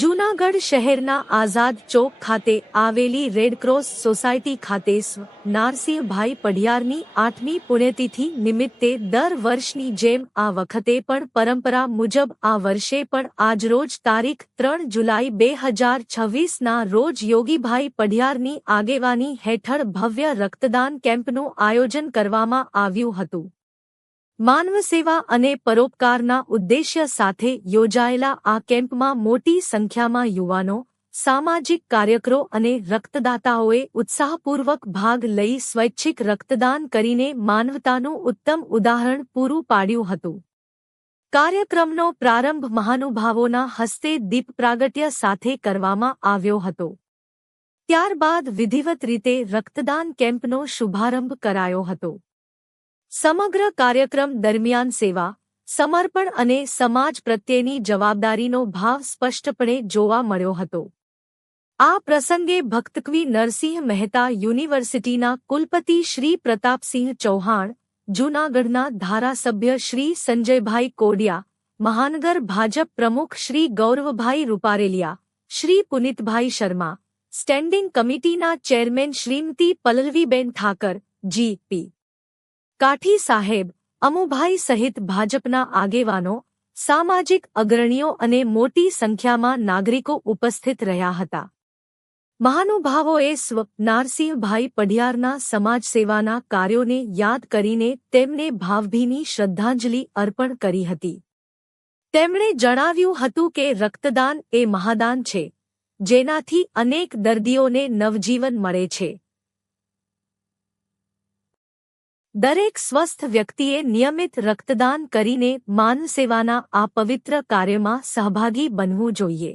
જૂનાગઢ શહેરના આઝાદ ચોક ખાતે આવેલી રેડક્રોસ સોસાયટી ખાતે સ્વ. નારસિંહભાઈ પઢિયારની 8મી પુણ્યતિથિ નિમિત્તે દર વર્ષની જેમ આ વખતે પણ પરંપરા મુજબ આ વર્ષે પણ આજરોજ તારીખ 3 જુલાઈ 2026ના રોજ યોગીભાઈ પઢિયારની આગેવાની હેઠળ ભવ્ય રક્તદાન કેમ્પનું આયોજન કરવામાં આવ્યું હતું. માનવસેવા અને પરોપકારના ઉદ્દેશ્ય સાથે યોજાયેલા આ કેમ્પમાં મોટી સંખ્યામાં યુવાનો, સામાજિક કાર્યકરો અને રક્તદાતાઓએ ઉત્સાહપૂર્વક ભાગ લઈ સ્વૈચ્છિક રક્તદાન કરીને માનવતાનું ઉત્તમ ઉદાહરણ પૂરું પાડ્યું હતું. કાર્યક્રમનો પ્રારંભ મહાનુભાવોના હસ્તે દીપ પ્રાગટ્ય સાથે કરવામાં આવ્યો હતો. ત્યારબાદ વિધિવત રીતે રક્તદાન કેમ્પનો શુભારંભ કરાયો હતો. સમગ્ર કાર્યક્રમ દરમિયાન સેવા, સમર્પણ અને સમાજ પ્રત્યેની જવાબદારીનો ભાવ સ્પષ્ટપણે જોવા મળ્યો હતો. આ પ્રસંગે ભક્તકવિ નરસિંહ મહેતા યુનિવર્સિટીના કુલપતિ શ્રી પ્રતાપસિંહ ચૌહાણ, જૂનાગઢના ધારાસભ્ય શ્રી સંજયભાઈ કોડિયા, મહાનગર ભાજપ પ્રમુખ શ્રી ગૌરવભાઈ રૂપારેલિયા, શ્રી પુનિતભાઈ શર્મા, સ્ટેન્ડિંગ કમિટીના ચેરમેન શ્રીમતી પલલવીબેન ઠાકર, જી.પી. કાઠી સાહેબ, અમુભાઈ સહિત ભાજપના આગેવાનો, સામાજિક અગ્રણીઓ અને મોટી સંખ્યામાં નાગરિકો ઉપસ્થિત રહ્યા હતા. મહાનુભાવોએ સ્વ. નારસિંહભાઈ પઢિયારના સમાજસેવાના કાર્યોને યાદ કરીને તેમને ભાવભીની શ્રદ્ધાંજલિ અર્પણ કરી હતી. તેમણે જણાવ્યું હતું કે રક્તદાન એ મહાદાન છે, જેનાથી અનેક દર્દીઓને નવજીવન મળે છે. દરેક સ્વસ્થ વ્યક્તિએ નિયમિત રક્તદાન કરીને માનવસેવાના આ પવિત્ર કાર્યમાં સહભાગી બનવું જોઈએ.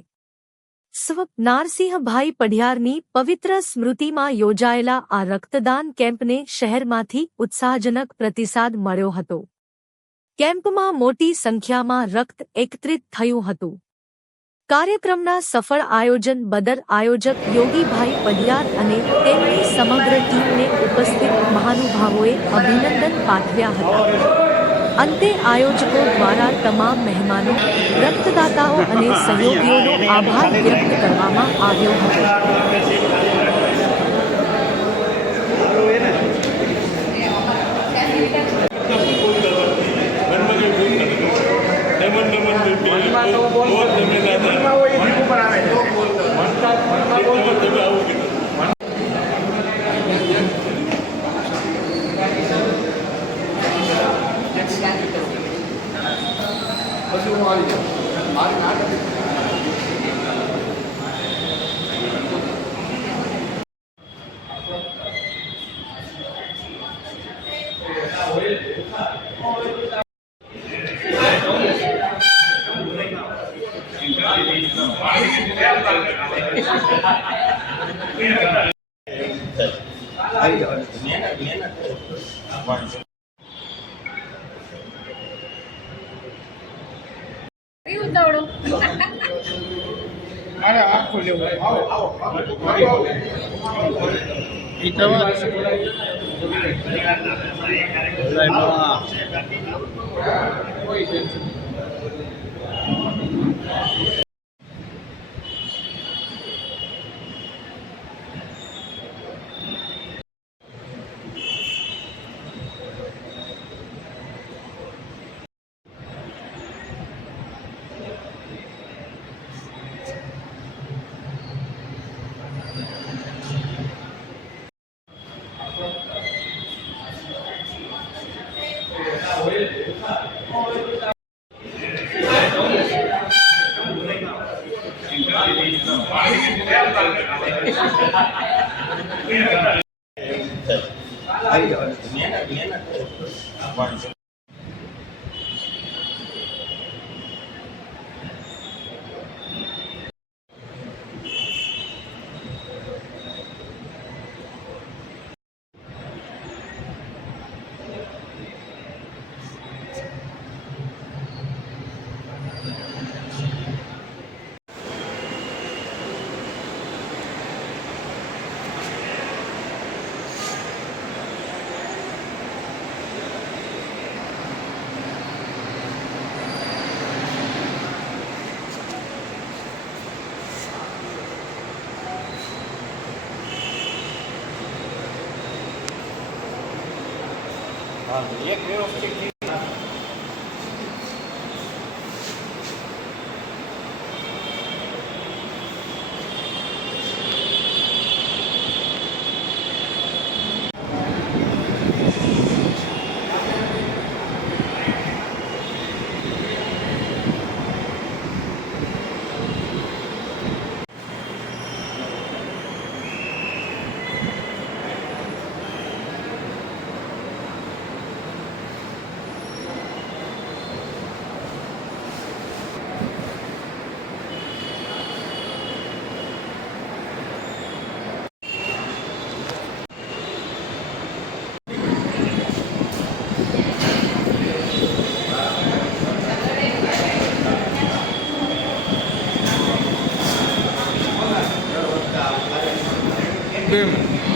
સ્વ. નારસિંહભાઈ પઢિયારની પવિત્ર સ્મૃતિમાં યોજાયેલા આ રક્તદાન કેમ્પને શહેરમાંથી ઉત્સાહજનક પ્રતિસાદ મળ્યો હતો. કેમ્પમાં મોટી સંખ્યામાં રક્ત એકત્રિત થયું હતું. કાર્યક્રમના સફળ આયોજન બદલ આયોજક યોગીભાઈ પઢિયાર અને તેમની સમગ્ર ટીમને ઉપસ્થિત મહાનુભાવોએ અભિનંદન પાઠવ્યા હતા. અંતે આયોજકો દ્વારા તમામ મહેમાનો, રક્તદાતાઓ અને સહયોગીઓનો આભાર વ્યક્ત કરવામાં આવ્યો હતો. એક વ્યવસ્થિત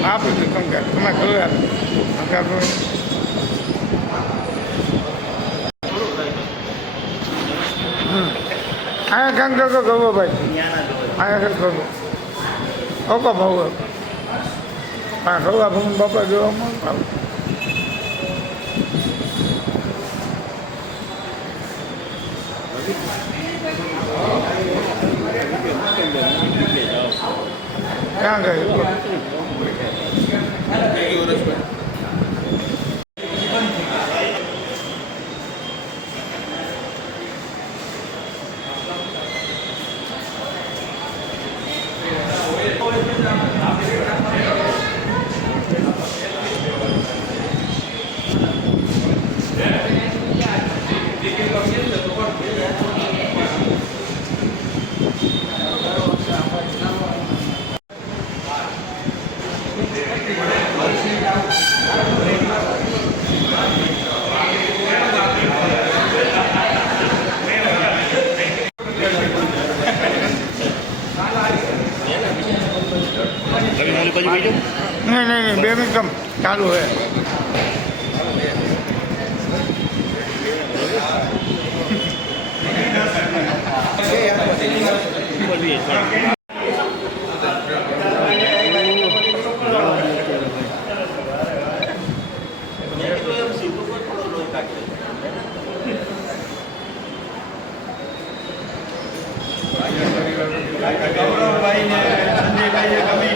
आप कम कर तुम्हें करो यार आया काम करो भाई आया करो ओका भाव हाँ करो आप बापा जो क्या गए नहीं 2 मिनट कम चालू है भाई ने संजय भाई ने कभी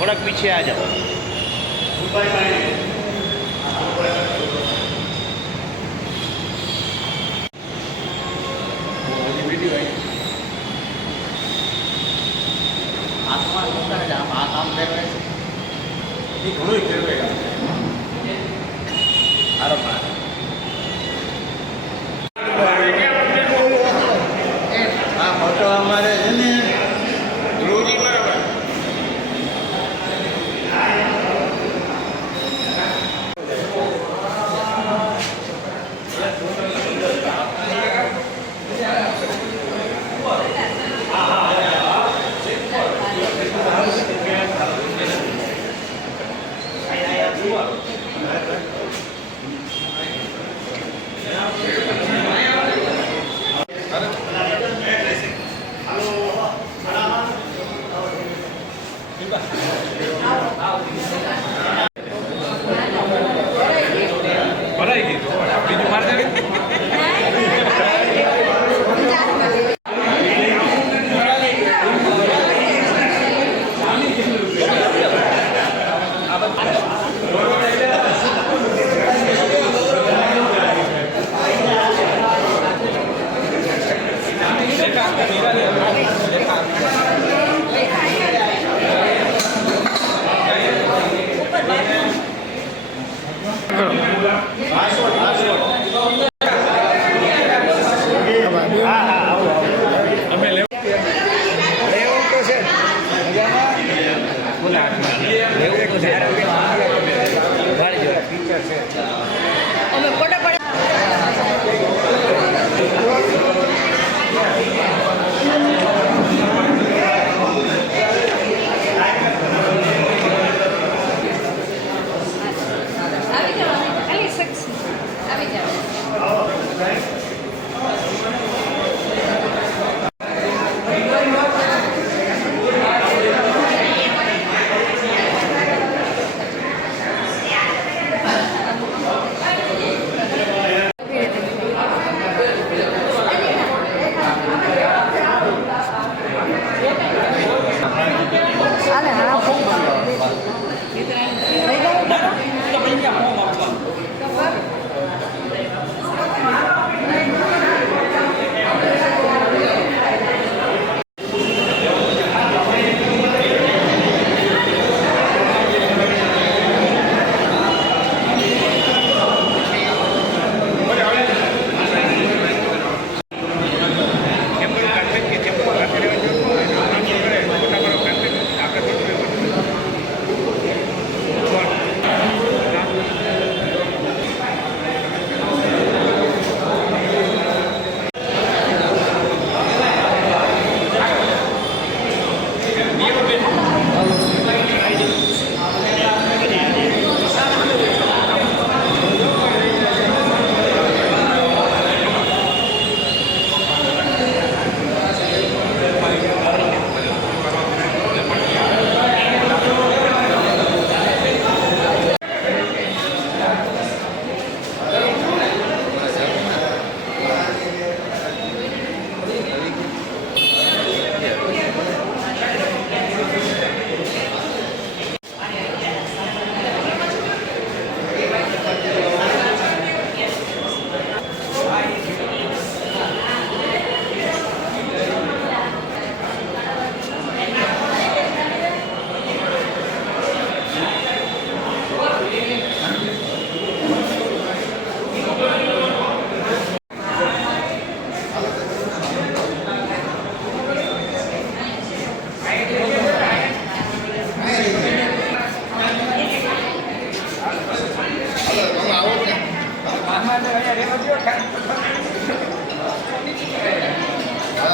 थोड़ा पीछे आ जाओ फोटो हमारे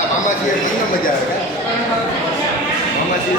મામાજી મજા આવે મામાજી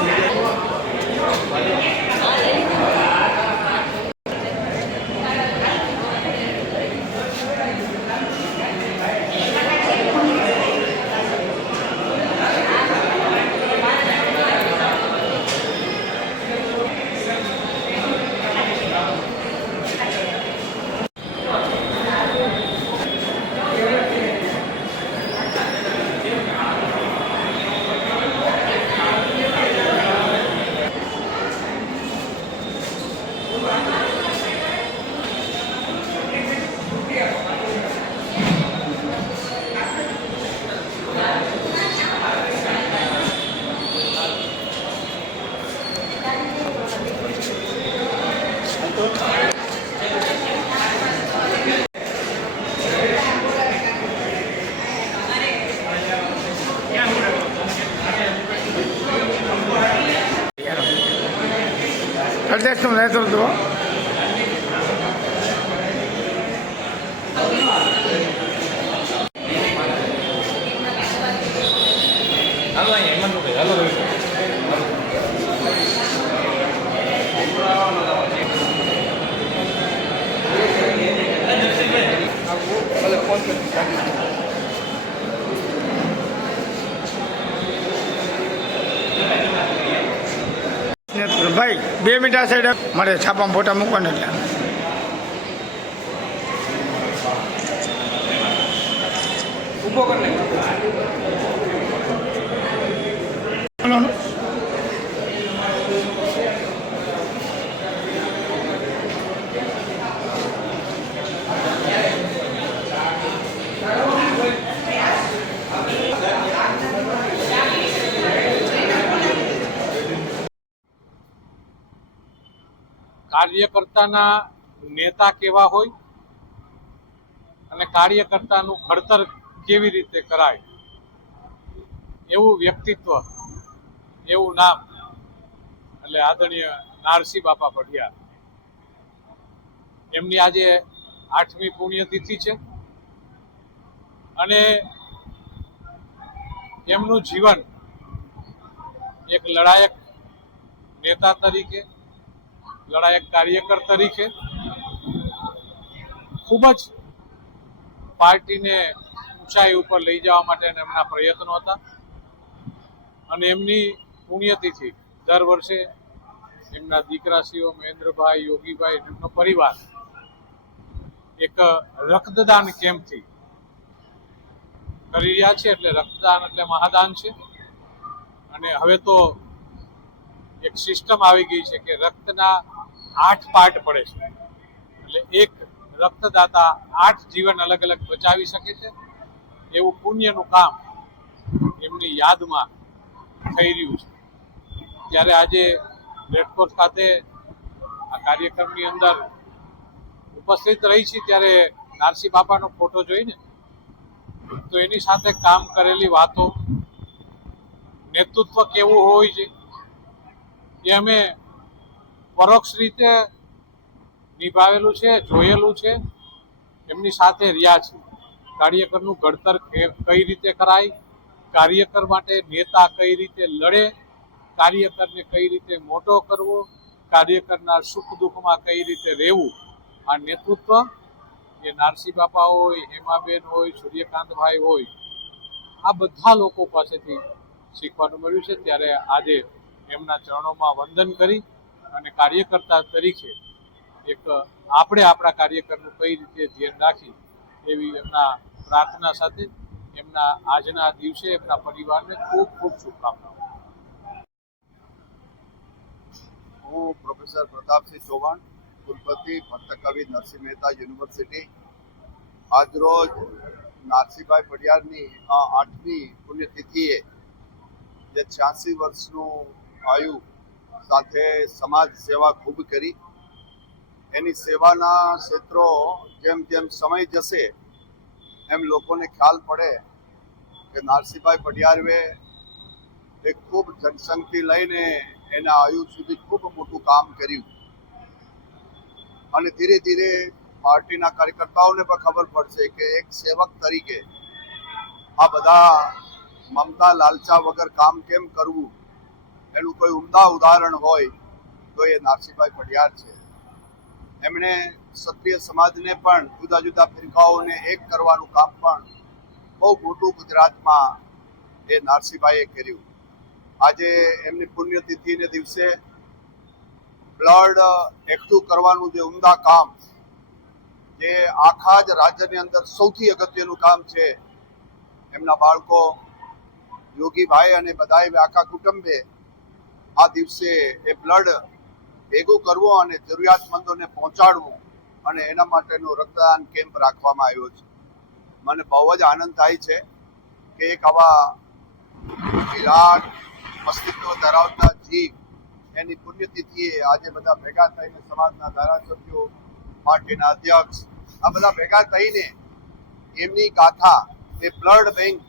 અધ્યક્ષનું નેતૃત્વ ભાઈ 2 મિનિટ આ સાઈડ મારે છાપામાં ફોટા મૂકવાના એટલે ઊભો કરી કાર્યકર્તાના નેતા કેવા હોય અને કાર્યકર્તાનું ઘડતર કેવી રીતે કરાય એવું વ્યક્તિત્વ એવું નામ એટલે આદરણીય નારસી બાપા પઢિયાર. એમની આજે 8મી પુણ્યતિથિ છે અને એમનું જીવન એક લડાયક નેતા તરીકે, લડાયક કાર્યકર તરીકે ખૂબ જ પાર્ટીને ઊંચાઈ ઉપર લઈ જવા માટેના એમના પ્રયત્નો હતા અને એમની પુણ્યતિથિ દર વર્ષે એમના દીકરાશ્રીઓ મહેન્દ્રભાઈ, યોગીભાઈ, એમનો પરિવાર એક રક્તદાન કેમ્પથી કરી રહ્યા છે. એટલે રક્તદાન એટલે મહાદાન છે અને હવે તો એક સિસ્ટમ આવી ગઈ છે કે રક્તના 8 પાર્ટ પડે છે, એટલે એક રક્તદાતા 8 જીવન અલગ અલગ બચાવી શકે છે. એવું પુણ્યનું કામ એમની યાદમાં થઈ રહ્યું છે. ત્યારે આજે રેડક્રોસ ખાતે આ કાર્યક્રમની અંદર ઉપસ્થિત રહી છે ત્યારે નારસી બાપાનો ફોટો જોઈને તો એની સાથે કામ કરેલી વાતો, નેતૃત્વ કેવું હોય છે એ અમે પરોક્ષ રીતે નિભાવેલું છે, જોયેલું છે, એમની સાથે રહ્યા છે. કાર્યકરનું ઘડતર કઈ રીતે કરાય, કાર્યકર માટે નેતા કઈ રીતે લડે, કાર્યકરને કઈ રીતે મોટો કરવો, કાર્યકરના સુખ દુઃખમાં કઈ રીતે રહેવું, આ નેતૃત્વ એ નારસી બાપા હોય, હેમાબેન હોય, સૂર્યકાંતભાઈ હોય, આ બધા લોકો પાસેથી શીખવાનું મળ્યું છે. ત્યારે આજે એમના ચરણોમાં વંદન કરી અને કાર્યકર્તા તરીકે એક આપણે આપણા કાર્યકરનું કઈ રીતે ધ્યાન રાખી એવી એમના પ્રાર્થના સાથે એમના આજના દિવસે એમના પરિવારને ખૂબ ખૂબ શુભકામનાઓ. હું પ્રોફેસર પ્રતાપસિંહ ચૌહાણ, કુલપતિ ભક્ત કવિ નરસિંહ મહેતા યુનિવર્સિટી. આજરોજ નારસીભાઈ પડિયારની આ 8મી પુણ્યતિથિએ જે 86 વર્ષનું આયુ સાથે સમાજ સેવા ખૂબ કરી. એની સેવાના ક્ષેત્રો જેમ જેમ સમય જશે એમ લોકોને ખ્યાલ પડે કે નારસીભાઈ પડિયારવે એક ખૂબ જનસંઘથી લઈને એના આયુ સુધી ખૂબ મોટું કામ કર્યું અને ધીરે ધીરે પાર્ટીના કાર્યકર્તાઓને પણ ખબર પડશે કે એક સેવક તરીકે આ બધા મમતા લાલચા વગર કામ કેમ કરવું, એનું કોઈ ઉમદા ઉદાહરણ હોય તો એ નારસીભાઈ પડિયાર છે. એમણે ક્ષત્રિય સમાજને પણ જુદા જુદા ફિરકાઓને એક કરવાનું કામ પણ બહુ મોટું ગુજરાતમાં એ નારસીભાઈએ કર્યું. આજે એમની પુણ્યતિથિને દિવસે બ્લડ એકઠું કરવાનું જે ઉમદા કામ, જે આખા જ રાજ્યની અંદર સૌથી અગત્યનું કામ છે, એમના બાળકો યોગીભાઈ અને બધાએ આખા કુટુંબે આ દિવસે એ બ્લડ ભેગું કરવું અને જરૂરિયાતમંદોને પહોંચાડવું અને એના માટેનો રક્તદાન કેમ્પ રાખવામાં આવ્યો છે. મને બહુ જ આનંદ થાય છે કે એક આવા વિરાટ અસ્તિત્વ ધરાવતા જીવ એની પુણ્યતિથિએ આજે બધા ભેગા થઈને સમાજના ધારાસભ્યો, પાર્ટીના અધ્યક્ષ, આ બધા ભેગા થઈને એમની ગાથા એ બ્લડ બેંક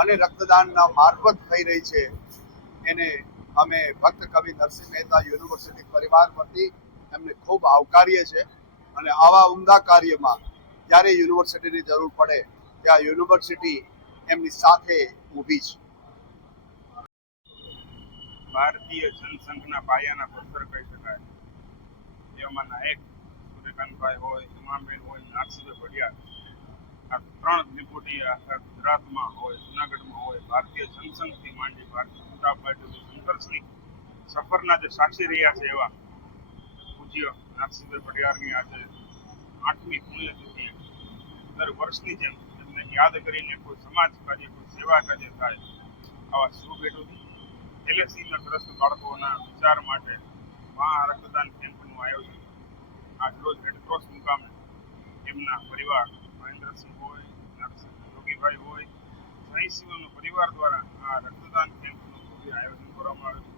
અને રક્તદાનના મારફત થઈ રહી છે, એને અમે ભક્ત કવિ નરસિંહ મહેતા યુનિવર્સિટી પરિવાર વતી એમને ખૂબ આવકારીએ છીએ અને આવા ઉમદા કાર્યમાં જ્યારે યુનિવર્સિટીની જરૂર પડે ત્યાં યુનિવર્સિટી એમની સાથે ઊભી છે. ભારતીય જનસંઘના પાયાના પથ્થર કહી શકાય એમાંના એક સૂર્યકાંતભાઈ હોય, હેમાબેન હોય, નારસીભાઈ પડિયાર, આ 3 ત્રિપુટી આખા ગુજરાતમાં હોય, જુનાગઢમાં હોય, ભારતીય જનસંઘથી માંડી ભારતીય જનતા પાર્ટી સંઘર્ષની સફરના જે સાક્ષી રહ્યા છે એવા પૂજ્ય નારસીભાઈ પડિયારની આજે 8મી પુણ્યતિથિ દર વર્ષની જેમ એમને યાદ કરીને કોઈ સમાજ કાર્ય, કોઈ સેવા કાર્ય થાય, આવા શુભ હેતુથી એલએસીના ગ્રસ્ત બાળકોના વિચાર માટે મહા રક્તદાન કેમ્પનું આયોજન આજરોજ રેડક્રોસ મુકામે એમના પરિવાર મહેન્દ્રસિંહ હોય, યોગીભાઈ હોય, જયસિંહનો પરિવાર દ્વારા આ રક્તદાન કેમ્પનું ભવ્ય આયોજન કરવામાં આવ્યું.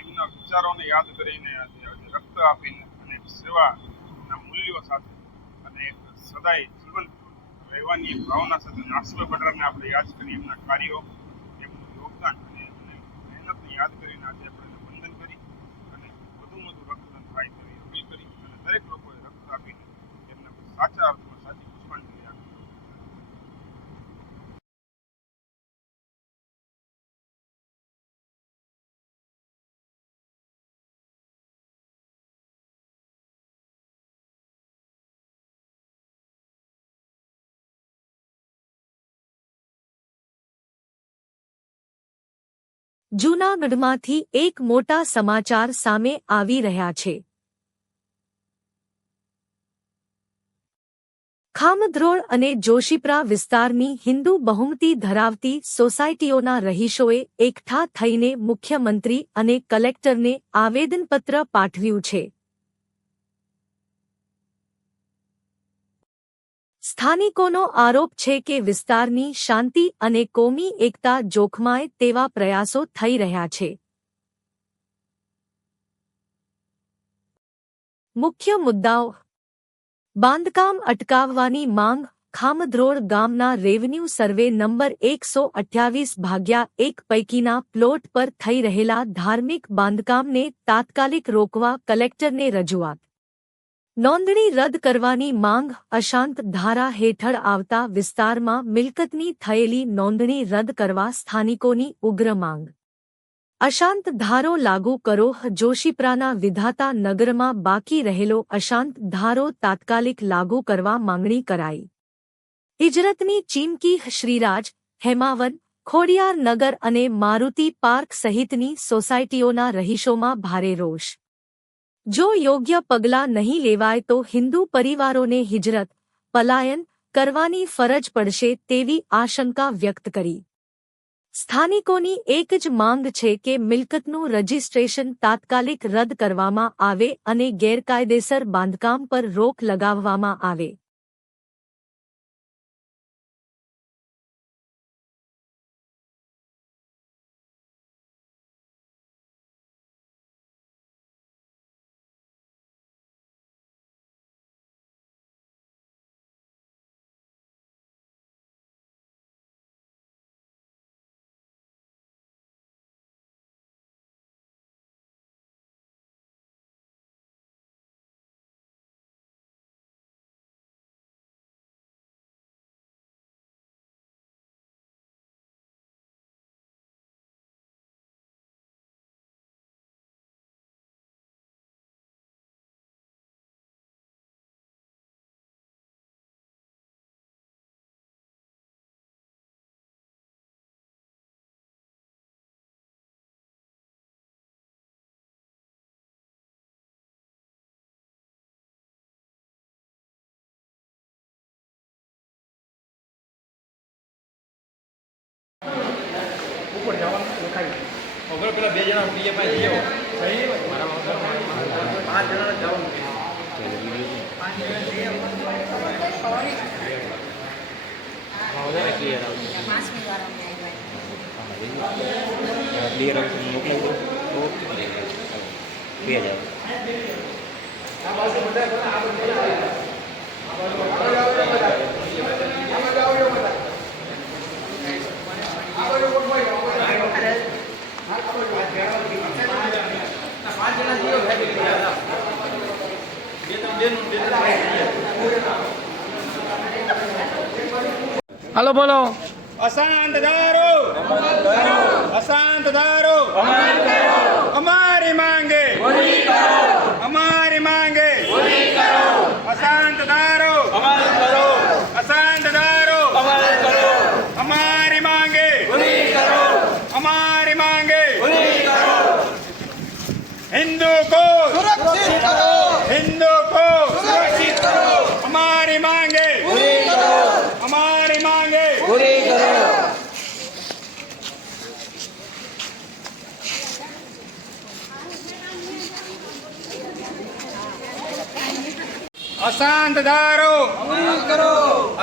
એમના વિચારોને યાદ કરીને આજે રક્ત આપીને અને સેવાના મૂલ્યો સાથે અને એક સદાય જીવન રહેવાની ભાવના સાથે નારસીભાઈ પડિયારને આપણે યાદ કરી એમના કાર્યો, એમનું યોગદાન અને મહેનતને યાદ કરીને આજે આપણે વંદન કરી અને વધુ રક્તદાન થાય તેવી અપીલ કરી અને દરેક લોકો જૂનાગઢમાંથી એક મોટા સમાચાર સામે આવી રહ્યા છે. ખામધ્રોળ અને જોશીપરા વિસ્તારની હિન્દુ બહુમતી ધરાવતી સોસાયટીઓના રહીશોએ એકઠા થઈને મુખ્યમંત્રી અને કલેક્ટરને આવેદનપત્ર પાઠવ્યું છે. સ્થાનિકોનો આરોપ છે કે વિસ્તારની શાંતિ અને કોમી એકતા જોખમાય તેવા પ્રયાસો થઈ રહ્યા છે. મુખ્ય મુદ્દાઓ: બાંધકામ અટકાવવાની માંગ. ખામધ્રોળ ગામના રેવન્યુ સર્વે નંબર 128/1 પૈકીના પ્લોટ પર થઈ રહેલા ધાર્મિક બાંધકામને તાત્કાલિક રોકવા કલેક્ટરને રજૂઆત. નોંધણી રદ કરવાની માંગ. અશાંત ધારા હેઠળ આવતા વિસ્તારમાં મિલકતની થયેલી નોંધણી રદ કરવા સ્થાનિકોની ઉગ્ર માંગ. અશાંત ધારો લાગુ કરો. જોશીપરાના વિધાતા નગરમાં બાકી રહેલો અશાંત ધારો તાત્કાલિક લાગુ કરવા માંગણી કરાઈ. ઇજરતની ચીમકી. શ્રીરાજ, હેમાવન, ખોડિયાર નગર અને મારુતિ પાર્ક સહિતની સોસાયટીઓના રહીશોમાં ભારે રોષ. જો યોગ્ય પગલાં નહીં લેવાય તો હિન્દુ પરિવારોને હિજરત, પલાયન કરવાની ફરજ પડશે તેવી આશંકા વ્યક્ત કરી. સ્થાનિકોની એક જ માંગ છે કે મિલકતનું રજિસ્ટ્રેશન તાત્કાલિક રદ કરવામાં આવે અને ગેરકાયદેસર બાંધકામ પર રોક લગાવવામાં આવે. પેલા બે જણા બીજા પાસે જઈએ 5 જણા જવાનું હાલો બોલો. અશાંત ધારો અશાંત ધારો અમારી માંગે અમારી માંગે અશાંત ધારો અશાંત ધારો અમારી માંગે અમારી માંગે હિન્દુ કો સુરક્ષિત કરો હિન્દુ કો સુરક્ષિત કરો અમારી માંગે અમારી માંગે પૂરી કરો. અશાંત ધારો અમલ કરો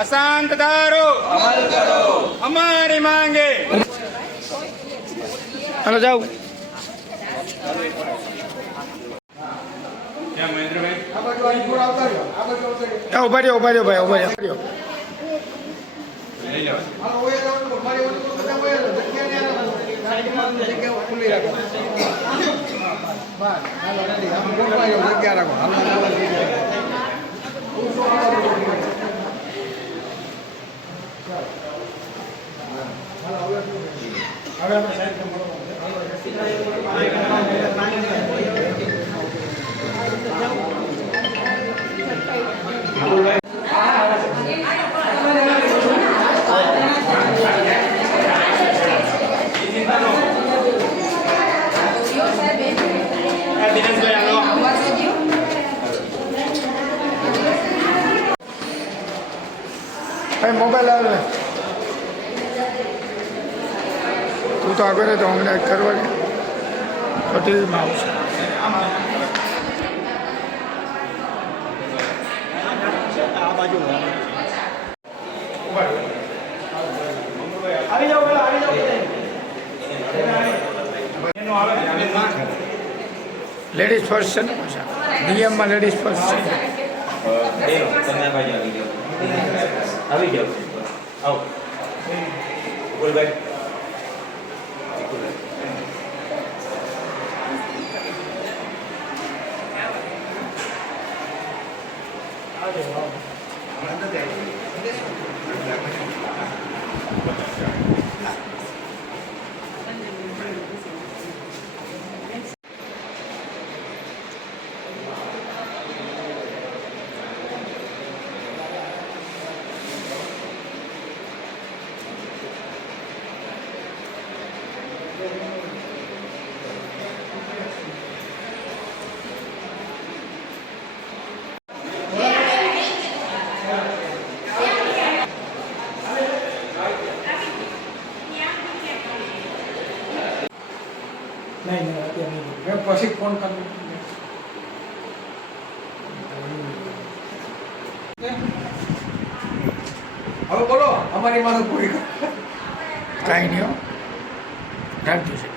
અશાંત ધારો અમલ કરો અમારી માંગે. હાલો જાઓ. ઉભા રહ્યો ભાઈ ઉભા રહ્યો. ભાઈ મોબાઈલ આવે તું તો આગળ તો હમણાં કરવા દે તો ટીવીમાં આવશે લેડીઝ ફર્સ્ટ છે ને પાછા નિયમમાં લેડીઝ ફર્સ્ટ છે તમે આવી જાઓ આવો બોલ ભાઈ નહીં અત્યારે નહીં મેં પછી ફોન કરું હવે બોલો અમારી માણસ પૂરી કાંઈ નહીં હો રાખજો છે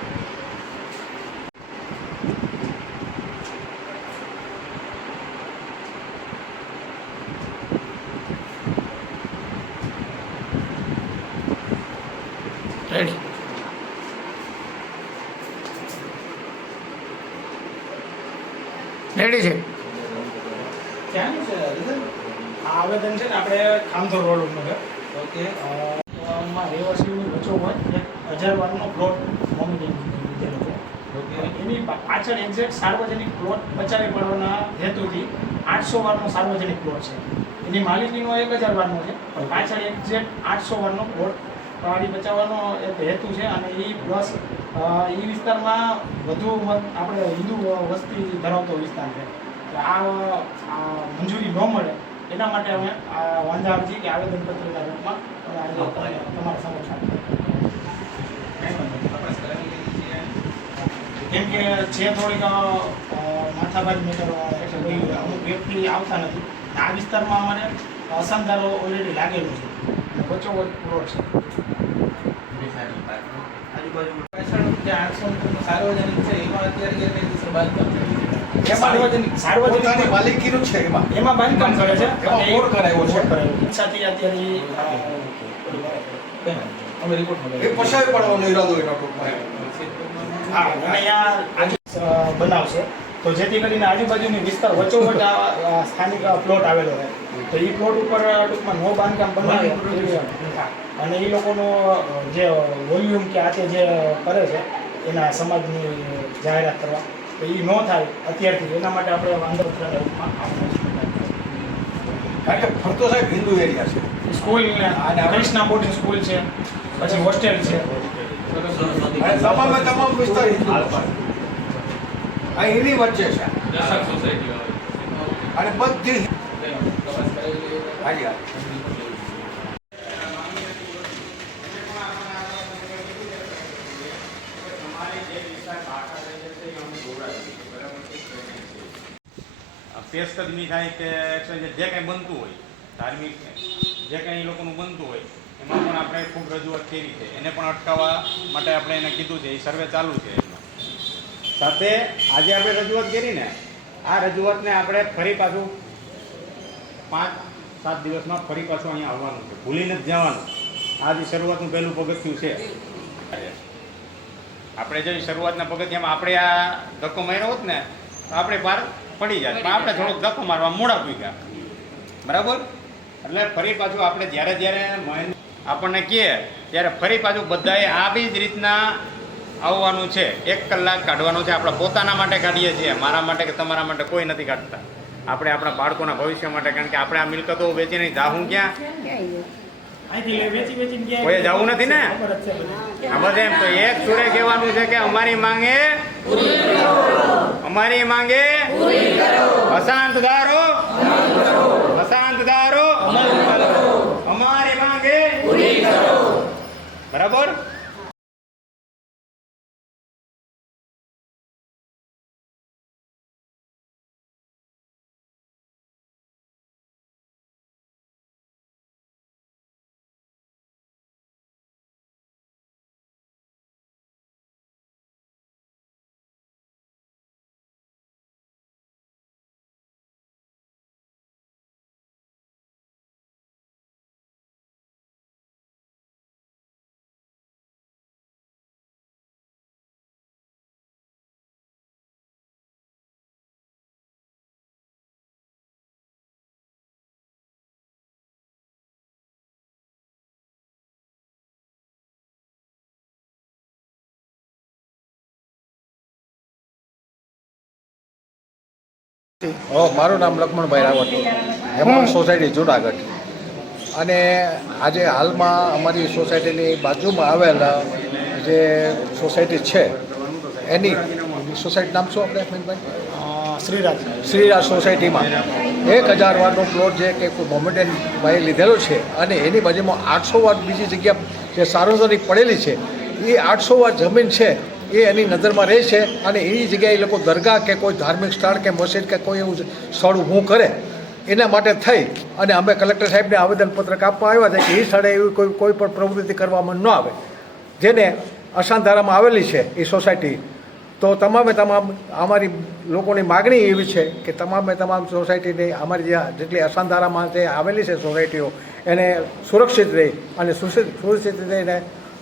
રેડી રેડી છે ક્યાંનું છે આ આવેદન છે ને આપણે ખામધોર રોડ ઉપર ઓકે રહેવાસીઓની વચ્ચોવચ એક 1000 વારનો પ્લોટ મમ્મી લીધેલો છે ઓકે એની પાછળ એક્ઝેક્ટ સાર્વજનિક પ્લોટ બચાવી પડવાના હેતુથી 800 વારનો સાર્વજનિક પ્લોટ છે એની માલિકીનો 1000 વારનો છે પણ પાછળ એક્ઝેક્ટ 800 વારનો પ્લોટ પાડી બચાવવાનો એક હેતુ છે અને એ પ્લસ એ વિસ્તારમાં વધુ આપણે હિન્દુ વસ્તી ધરાવતો વિસ્તાર છે આ મંજૂરી ન મળે એના માટે અમે આ વાંધા અરજી કે આવેદનપત્રના રૂપમાં તમારા સમક્ષ કેમ કે છે થોડીક માથાભારી મેટર એટલે અમુક વ્યક્તિ આવતા નથી આ વિસ્તારમાં અમારે અસંધારો ઓલરેડી લાગેલું છે વચ્ચોવચ પ્લોટ છે પાછળ જે 800 મીટરનું સાર્વજનિક છે એમાં અત્યારે ગેરકાયદેસર બાંધકામ સાર્વજનિક માલિકીનું છે એમાં બાંધકામ કરે છે એમાં બોર્ડ કરાવ્યો છે. સાથે અત્યારે અમે રિપોર્ટમાં એ પછાવી પડવાનો ઈરાદો એનો ટૂંકમાં હા અને અહીંયા બનાવશે તો જેથી કરીને આજુબાજુની વિસ્તાર વચ્ચોવચ આ સ્થાનિક પ્લોટ આવેલો છે તો એ પ્લોટ ઉપર ટૂંકમાં નો બાંધકામ બનાવે અને એ લોકોનો જે વોલ્યુમ કે આતે જે કરે છે એના સમાજની જાહેરાત કરવા તો એ ન થાય અત્યારથી એના માટે આપણે વાંધોપત્રના રૂપમાં કારણ કે ફરતો સાહેબ હિન્દુ એરિયા છે સ્કૂલ કૃષ્ણા બોર્ડિંગ સ્કૂલ છે પછી હોસ્ટેલ છે અને તમામ વિસ્તાર હિન્દુ આ એની વચ્ચે છે અને બધી હાજી પેશકદમી થાય કે જે કંઈ બનતું હોય ધાર્મિક જે કંઈ એ લોકોનું બનતું હોય એમાં પણ આપણે ખૂબ રજૂઆત કરી છે એને પણ અટકાવવા માટે આપણે એને કીધું છે એ સર્વે ચાલુ છે એમાં સાથે આજે આપણે રજૂઆત કરી ને આ રજૂઆતને આપણે ફરી પાછું 5-7 દિવસમાં ફરી પાછું અહીંયા આવવાનું છે ભૂલી નથી જવાનું આ જે શરૂઆતનું પહેલું પગથિયું છે આપણે જે શરૂઆતના પગથિયામાં આપણે આ ધક્કો માર્યો હોત ને તો આપણે બહાર પડી જાય પણ આપણે થોડોક ધક્કો મારવા મોડા પૂગ્યા બરાબર એટલે ફરી પાછું આપણે જ્યારે આપણને કહે ત્યારે ફરી પાછું બધાએ આવી જ રીતના આવવાનું છે 1 કલાક કાઢવાનું છે આપણે પોતાના માટે કાઢીએ છીએ મારા માટે કે તમારા માટે કોઈ નથી કાઢતા આપણે આપણા બાળકોના ભવિષ્ય માટે કારણ કે આપણે આ મિલકતો વેચીને જાવું ક્યાં કોઈ જવું નથી ને આમાં એમ તો એક સુરે કહેવાનું છે કે અમારી માંગે અશાંત દારો અમારી બરાબર. મારું નામ લક્ષ્મણભાઈ રાવત, હેમંત સોસાયટી જુનાગઢ. અને આજે હાલમાં અમારી સોસાયટીની બાજુમાં આવેલા જે સોસાયટી છે એની સોસાયટી નામ શું આપણે શ્રીરાજ શ્રીરાજ સોસાયટીમાં 1000 વારનો પ્લોટ જે કે કોઈ મોમેન્ટનભાઈએ લીધેલો છે અને એની બાજુમાં 800 વાર બીજી જગ્યા જે સાર્વજનિક પડેલી છે એ 800 વાર જમીન છે એ એની નજરમાં રહે છે અને એની જગ્યાએ એ લોકો દરગાહ કે કોઈ ધાર્મિક સ્થળ કે મસ્જિદ કે કોઈ એવું સ્થળ ઊભું કરે એના માટે થઈ અને અમે કલેક્ટર સાહેબને આવેદનપત્રક આપવા આવ્યા છે કે એ સ્થળે એવી કોઈ પણ પ્રવૃત્તિ કરવામાં ન આવે જેને અસાંધારામાં આવેલી છે એ સોસાયટી. તો તમામે તમામ અમારી લોકોની માગણી એવી છે કે તમામે તમામ સોસાયટીની અમારી જેટલી અસાંધારામાં જે આવેલી છે સોસાયટીઓ એને સુરક્ષિત રહે અને સુરક્ષિત રહીને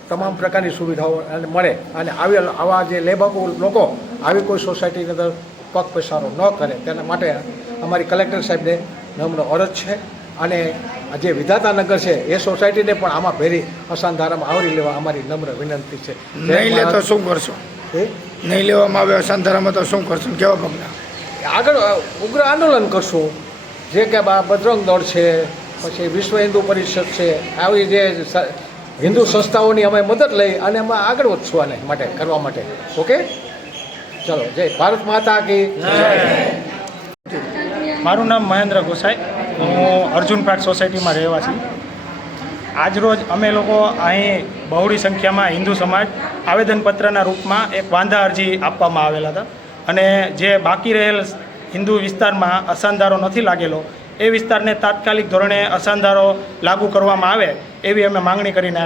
તમામ પ્રકારની સુવિધાઓ મળે અને આવા જે લેબાકુ લોકો આવી કોઈ સોસાયટીની અંદર પગ પસારો ન કરે તેના માટે અમારી કલેક્ટર સાહેબને નમ્ર અરજ છે. અને જે વિધાતાનગર છે એ સોસાયટીને પણ આમાં ભેરી અસાંધારામાં આવરી લેવા અમારી નમ્ર વિનંતી છે. નહીં લે તો શું કરશો? નહીં લેવામાં આવે અસાંધારામાં તો શું કરશું? કેવા પગલાં? આગળ ઉગ્ર આંદોલન કરશું, જે કે બજરંગ દળ છે, પછી વિશ્વ હિન્દુ પરિષદ છે, આવી જે હિન્દુ સંસ્થાઓની અમે મદદ લઈ અને અમે આગળ વધશું આને માટે કરવા માટે. ઓકે, ચલો, જય ભારત માતા કી. મારું નામ મહેન્દ્ર ગોસાઈ, હું અર્જુન પાર્ક સોસાયટીમાં રહેવાસી. આજરોજ અમે લોકો અહીં બહોળી સંખ્યામાં હિન્દુ સમાજ આવેદનપત્રના રૂપમાં એક વાંધા અરજી આપવામાં આવેલા હતા અને જે બાકી રહેલ હિન્દુ વિસ્તારમાં અસાંધારો નથી લાગેલો એ વિસ્તારને તાત્કાલિક ધોરણે અસાંધારો લાગુ કરવામાં આવે એવી અમે માંગણી કરીને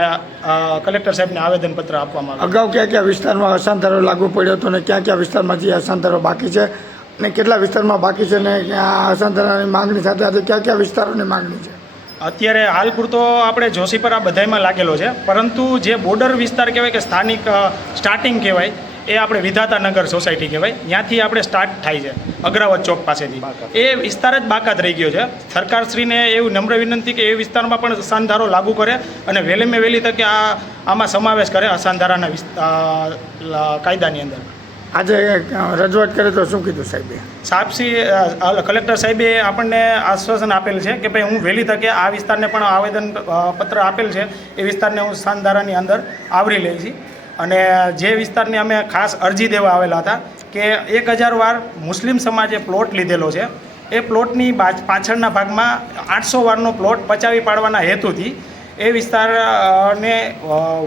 કલેક્ટર સાહેબને આવેદનપત્ર આપવામાં આવ્યું. અગાઉ ક્યાં ક્યાં વિસ્તારમાં અસાંધારો લાગુ પડ્યો હતો ને ક્યાં ક્યાં વિસ્તારમાં જે અસાંધારો બાકી છે ને કેટલા વિસ્તારમાં બાકી છે ને આ અસાંધારાની માંગણી સાથે આજે ક્યાં ક્યાં વિસ્તારોની માંગણી છે? અત્યારે હાલ પૂરતો આપણે જોશીપરા બધાયમાં લાગેલો છે, પરંતુ જે બોર્ડર વિસ્તાર કહેવાય કે સ્થાનિક સ્ટાર્ટિંગ કહેવાય એ આપણે વિધાતાનગર સોસાયટી કહેવાય, ત્યાંથી આપણે સ્ટાર્ટ થાય છે અગ્રાવત ચોક પાસેથી. એ વિસ્તાર જ બાકાત રહી ગયો છે. સરકારશ્રીને એવું નમ્ર વિનંતી કે એ વિસ્તારમાં પણ અસાંધારો લાગુ કરે અને વહેલીમાં વહેલી તકે આમાં સમાવેશ કરે અસાંધારાના કાયદાની અંદર. આજે રજૂઆત કરે તો શું કીધું સાહેબે? કલેક્ટર સાહેબે આપણને આશ્વાસન આપેલ છે કે ભાઈ હું વહેલી તકે આ વિસ્તારને પણ આવેદન પત્ર આપેલ છે એ વિસ્તારને હું અસાંધારાની અંદર આવરી લઈ છીએ. અને જે વિસ્તારની અમે ખાસ અરજી દેવા આવેલા હતા કે 1000 વાર મુસ્લિમ સમાજે પ્લોટ લીધેલો છે, એ પ્લોટની પાછળના ભાગમાં 800 વારનો પ્લોટ પચાવી પાડવાના હેતુથી એ વિસ્તારને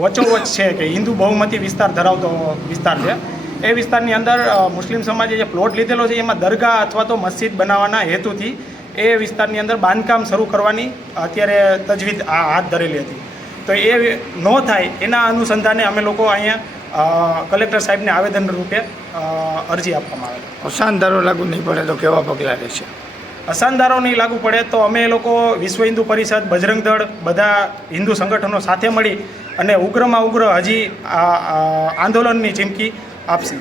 વચ્ચોવચ્ચ છે કે હિન્દુ બહુમતી વિસ્તાર ધરાવતો વિસ્તાર છે. એ વિસ્તારની અંદર મુસ્લિમ સમાજે જે પ્લોટ લીધેલો છે એમાં દરગાહ અથવા તો મસ્જિદ બનાવવાના હેતુથી એ વિસ્તારની અંદર બાંધકામ શરૂ કરવાની અત્યારે તજવીજ હાથ ધરેલી હતી. તો એ ન થાય એના અનુસંધાને અમે લોકો અહીંયા કલેક્ટર સાહેબને આવેદન રૂપે અરજી આપવામાં આવે. અસાંધારો લાગુ નહીં પડે તો કેવા પગલાં રહેશે? અસાંધારો નહીં લાગુ પડે તો અમે લોકો વિશ્વ હિન્દુ પરિષદ, બજરંગ દળ, બધા હિન્દુ સંગઠનો સાથે મળી અને ઉગ્રમાં ઉગ્ર હજી આંદોલનની ચીમકી આપશે.